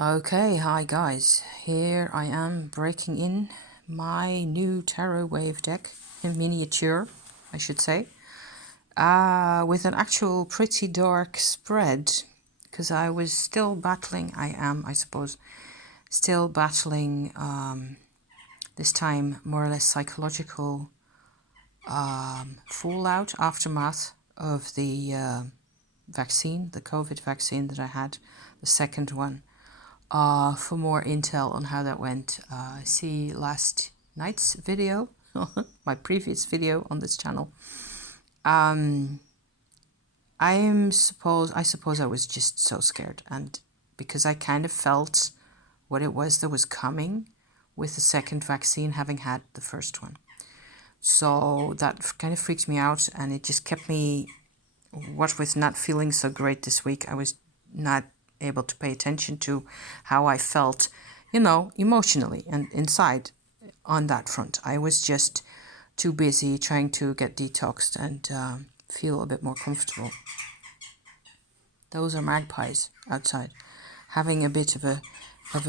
Okay, hi guys. Here I am breaking in my new Tarotwave deck in miniature, I should say, with an actual pretty dark spread because I was still battling. I am, I suppose, still battling this time more or less psychological fallout, aftermath of the vaccine, the COVID vaccine that I had, the second one. For more intel on how that went, see last night's video, my previous video on this channel. I suppose I was just so scared, and because I kind of felt what it was that was coming with the second vaccine, having had the first one. So that kind of freaked me out, and it just kept me, what with not feeling so great this week, I was not able to pay attention to how I felt, emotionally and inside on that front. I was just too busy trying to get detoxed and feel a bit more comfortable. Those are magpies outside, having a bit of a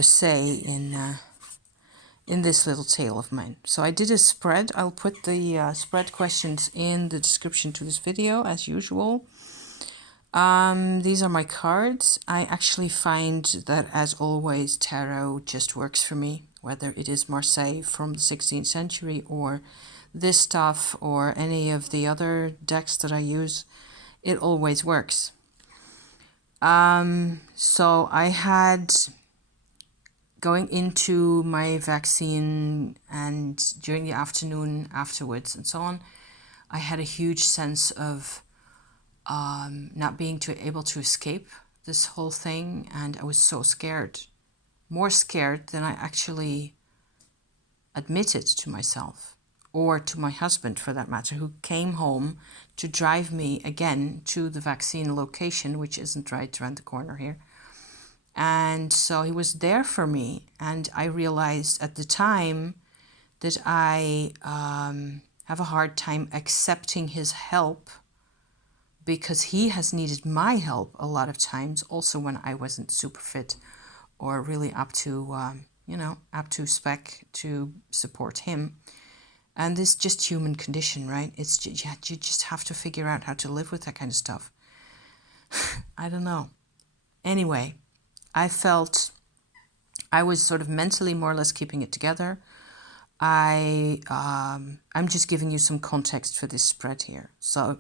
say in this little tale of mine. So I did a spread. I'll put the spread questions in the description to this video as usual. These are my cards. I actually find that, as always, tarot just works for me, whether it is Marseille from the 16th century or this stuff or any of the other decks that I use. It always works. So I had, going into my vaccine and during the afternoon afterwards and so on, I had a huge sense of not being able to escape this whole thing, and I was so scared, more scared than I actually admitted to myself or to my husband, for that matter, who came home to drive me again to the vaccine location, which isn't right around the corner here. And so he was there for me, and I realized at the time that I have a hard time accepting his help, because he has needed my help a lot of times, also when I wasn't super fit or really up to, up to spec to support him. And this is just human condition, right? It's just, you just have to figure out how to live with that kind of stuff. I don't know. Anyway, I felt I was sort of mentally more or less keeping it together. I'm just giving you some context for this spread here. So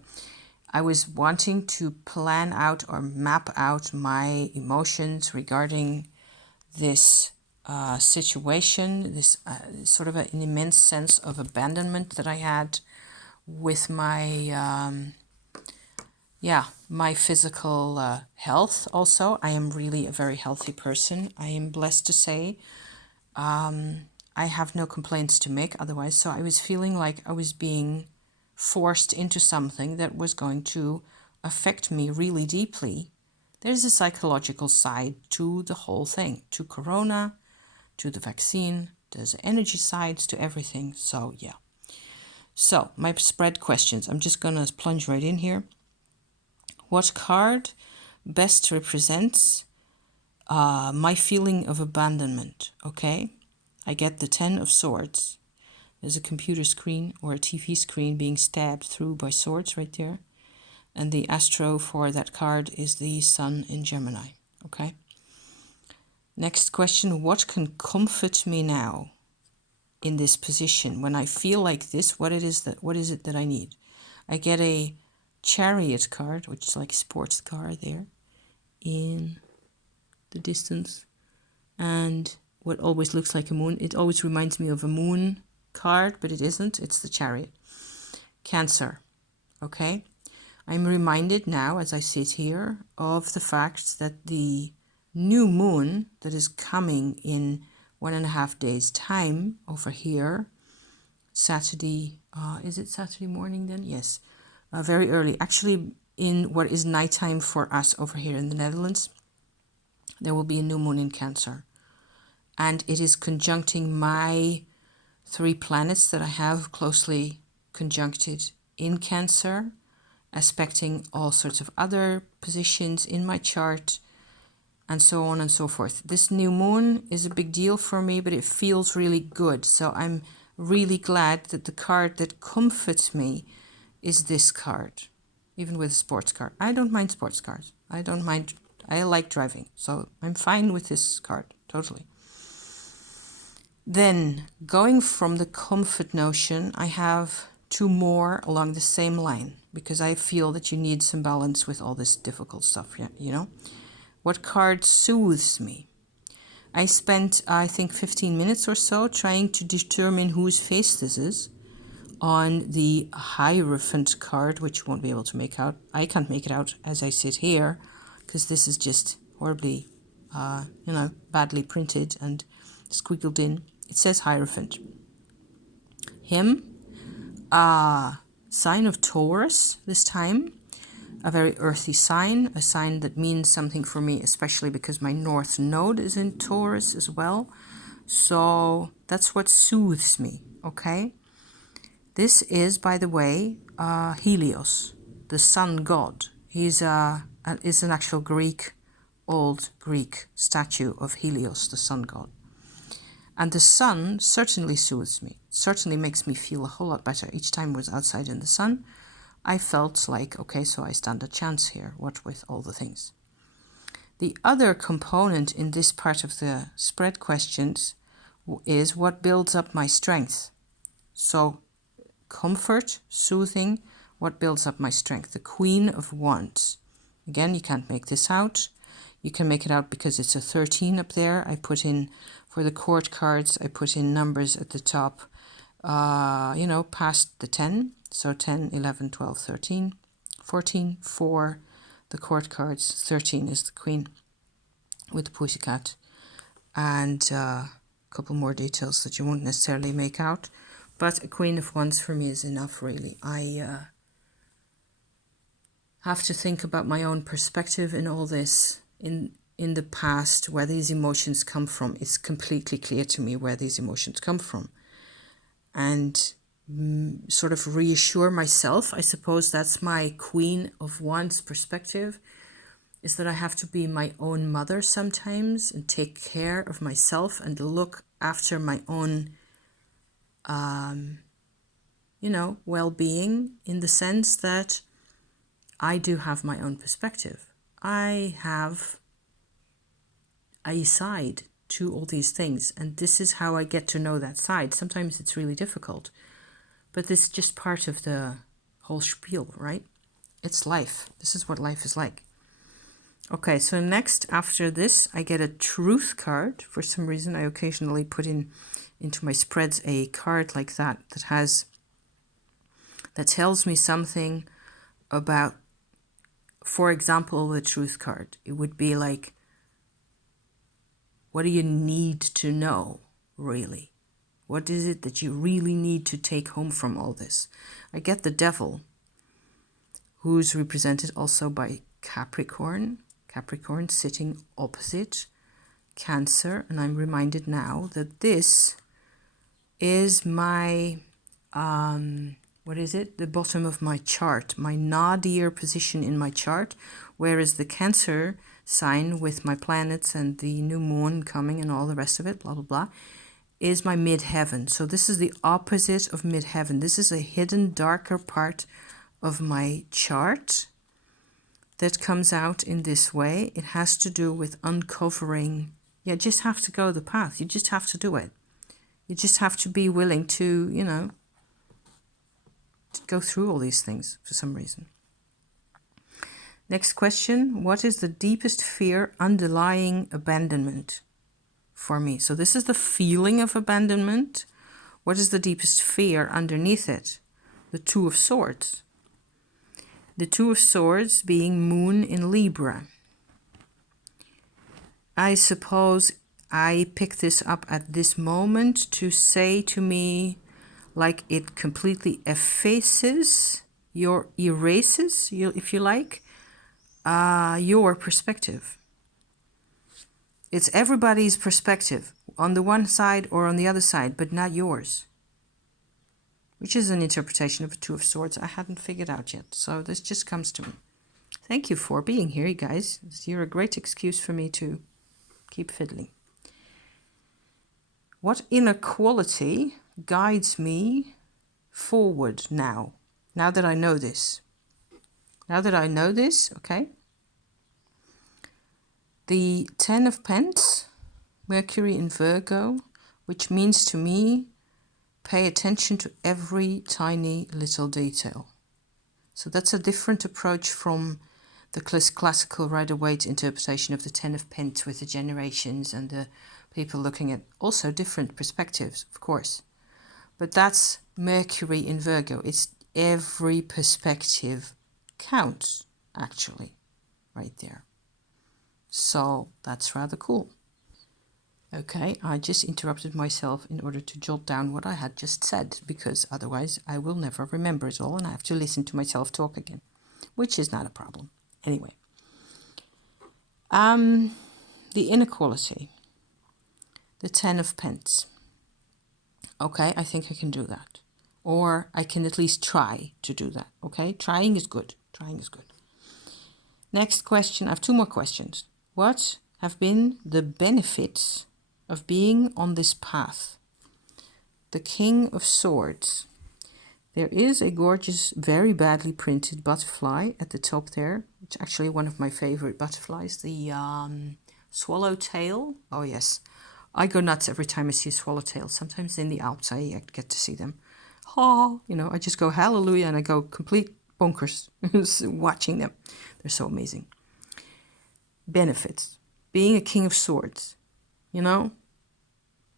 I was wanting to plan out or map out my emotions regarding this situation, this sort of an immense sense of abandonment that I had with my, my physical health also. I am really a very healthy person. I am blessed to say. I have no complaints to make otherwise. So I was feeling like I was being forced into something that was going to affect me really deeply. There's a psychological side to the whole thing, to Corona, to the vaccine. There's energy sides to everything. So yeah. So my spread questions. I'm just going to plunge right in here. What card best represents my feeling of abandonment? Okay. I get the 10 of Swords. There's a computer screen or a TV screen being stabbed through by swords right there. And the astro for that card is the Sun in Gemini. Okay. Next question. What can comfort me now in this position? When I feel like this, what is it that I need? I get a Chariot card, which is like a sports car there in the distance. And what always looks like a moon. It always reminds me of a moon card, but it isn't. It's the Chariot. Cancer. Okay. I'm reminded now, as I sit here, of the fact that the new moon that is coming in 1.5 days' time over here, Saturday, is it Saturday morning then? Yes, very early. Actually, in what is nighttime for us over here in the Netherlands, there will be a new moon in Cancer. And it is conjuncting my 3 planets that I have closely conjuncted in Cancer, aspecting all sorts of other positions in my chart, and so on and so forth. This new moon is a big deal for me, but it feels really good. So I'm really glad that the card that comforts me is this card, even with a sports car. I don't mind sports cars. I like driving, so I'm fine with this card, totally. Then, going from the comfort notion, I have two more along the same line, because I feel that you need some balance with all this difficult stuff, you know? What card soothes me? I spent, I think, 15 minutes or so trying to determine whose face this is on the Hierophant card, which you won't be able to make out. I can't make it out as I sit here, because this is just horribly, badly printed and squiggled in. It says Hierophant. Him, sign of Taurus this time, a very earthy sign, a sign that means something for me, especially because my North Node is in Taurus as well. So that's what soothes me, okay? This is, by the way, Helios, the sun god. He's an actual old Greek statue of Helios, the sun god. And the sun certainly soothes me, certainly makes me feel a whole lot better. Each time I was outside in the sun, I felt like, okay, so I stand a chance here, what with all the things. The other component in this part of the spread questions is what builds up my strength. So comfort, soothing, what builds up my strength? The Queen of Wands. Again, you can't make this out. You can make it out because it's a 13 up there. I put in, for the court cards, I put in numbers at the top, past the 10. So 10, 11, 12, 13, 14, 4, the court cards, 13 is the Queen with the pussycat. And a couple more details that you won't necessarily make out. But a Queen of Wands for me is enough, really. I have to think about my own perspective in all this. In the past, where these emotions come from, it's completely clear to me where these emotions come from. And sort of reassure myself, I suppose that's my Queen of Wands perspective, is that I have to be my own mother sometimes and take care of myself and look after my own well-being, in the sense that I do have my own perspective. I have a side to all these things, and this is how I get to know that side. Sometimes it's really difficult, but this is just part of the whole spiel, right? It's life. This is what life is like. Okay, so next, after this, I get a truth card. For some reason, I occasionally put into my spreads a card like that that tells me something about, for example, the truth card. It would be like, what do you need to know, really? What is it that you really need to take home from all this? I get the Devil, who's represented also by Capricorn. Capricorn sitting opposite Cancer. And I'm reminded now that this is my, the bottom of my chart, my nadir position in my chart, whereas the Cancer sign with my planets and the new moon coming and all the rest of it, blah, blah, blah, is my midheaven. So this is the opposite of midheaven. This is a hidden, darker part of my chart that comes out in this way. It has to do with uncovering. You just have to go the path. You just have to do it. You just have to be willing to, to go through all these things for some reason. Next question, what is the deepest fear underlying abandonment for me? So this is the feeling of abandonment. What is the deepest fear underneath it? The Two of Swords. The Two of Swords being Moon in Libra. I suppose I pick this up at this moment to say to me, like, it completely erases, if you like, your perspective. It's everybody's perspective on the one side or on the other side, but not yours, which is an interpretation of a Two of Swords I hadn't figured out yet. So this just comes to me. Thank you for being here, you guys. You're a great excuse for me to keep fiddling. What inner quality guides me forward now? Now that I know this. Now that I know this, okay. The 10 of Pence, Mercury in Virgo, which means to me, pay attention to every tiny little detail. So that's a different approach from the classical Rider-Waite interpretation of the 10 of Pence with the generations and the people looking at also different perspectives, of course. But that's Mercury in Virgo. It's every perspective counts, actually, right there. So that's rather cool. Okay, I just interrupted myself in order to jot down what I had just said, because otherwise I will never remember it all and I have to listen to myself talk again, which is not a problem. Anyway, the inequality, the 10 of Pence. Okay, I think I can do that. Or I can at least try to do that, okay? Trying is good. Trying is good. Next question, I have two more questions. What have been the benefits of being on this path? The King of Swords. There is a gorgeous, very badly printed butterfly at the top there. It's actually one of my favorite butterflies, the swallowtail. Oh yes, I go nuts every time I see a swallowtail. Sometimes in the Alps I get to see them. Oh, you know, I just go hallelujah and I go complete bonkers watching them. They're so amazing. Benefits. Being a King of Swords, you know,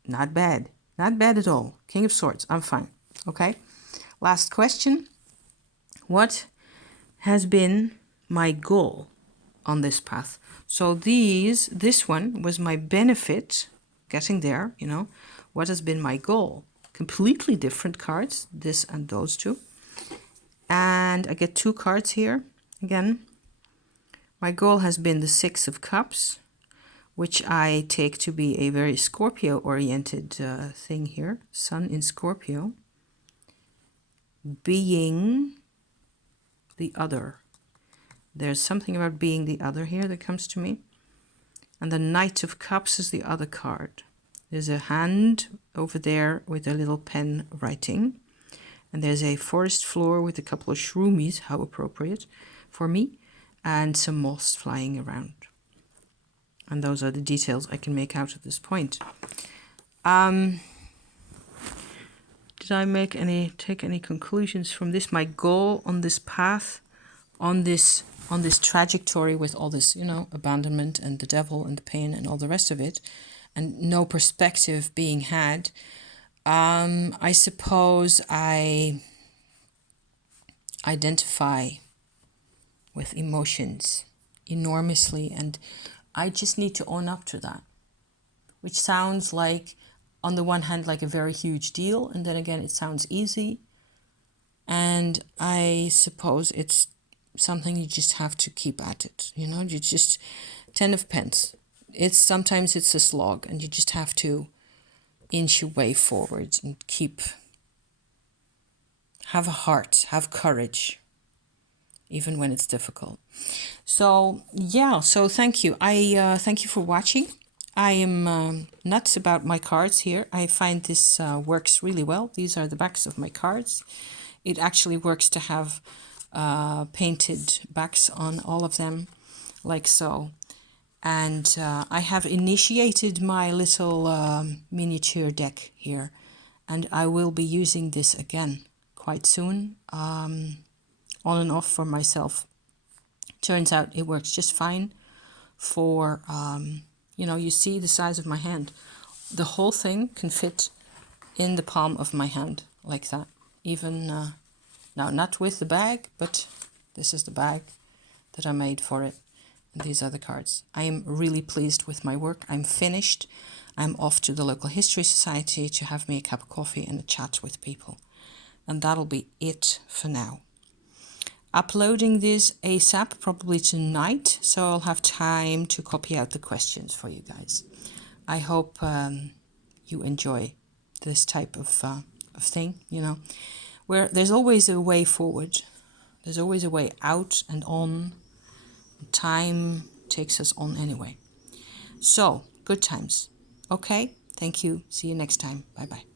not bad. Not bad at all. King of Swords, I'm fine. Okay. Last question. What has been my goal on this path? So this one was my benefit, getting there, you know. What has been my goal? Completely different cards, this and those two. And I get two cards here again. My goal has been the Six of Cups, which I take to be a very Scorpio-oriented thing here. Sun in Scorpio. Being the other. There's something about being the other here that comes to me. And the Knight of Cups is the other card. There's a hand over there with a little pen writing. And there's a forest floor with a couple of shroomies, how appropriate for me, and some moths flying around. And those are the details I can make out at this point. Did I take any conclusions from this? My goal on this path, on this trajectory with all this, you know, abandonment and the devil and the pain and all the rest of it, and no perspective being had. I suppose I identify with emotions enormously, and I just need to own up to that, which sounds like, on the one hand, like a very huge deal, and then again, it sounds easy. And I suppose it's something you just have to keep at it, you know, you just, 10 of Pence. Sometimes it's a slog, and you just have to inch your way forward and have a heart, have courage, even when it's difficult. So yeah, so thank you. Thank you for watching. I am nuts about my cards here. I find this works really well. These are the backs of my cards. It actually works to have painted backs on all of them, like so. And I have initiated my little miniature deck here, and I will be using this again quite soon, on and off for myself. Turns out it works just fine for, you know, you see the size of my hand. The whole thing can fit in the palm of my hand like that. Even, now not with the bag, but this is the bag that I made for it. And these are the cards. I am really pleased with my work. I'm finished. I'm off to the local history society to have me a cup of coffee and a chat with people. And that'll be it for now. Uploading this ASAP, probably tonight, so I'll have time to copy out the questions for you guys. I hope you enjoy this type of thing, you know, where there's always a way forward. There's always a way out and on, Time takes us on anyway. So, good times. Okay, thank you. See you next time. Bye-bye.